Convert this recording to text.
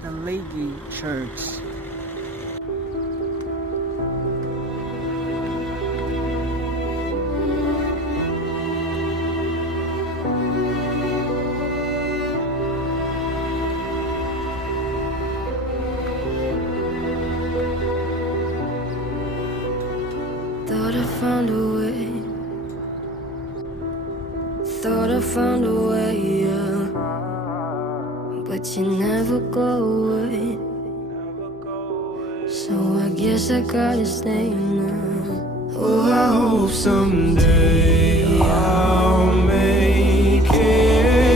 The Lady Church. Thought I found a way. Thought I found a way, yeah. But you never go away. So I guess I gotta stay now. Oh, I hope someday I'll make it.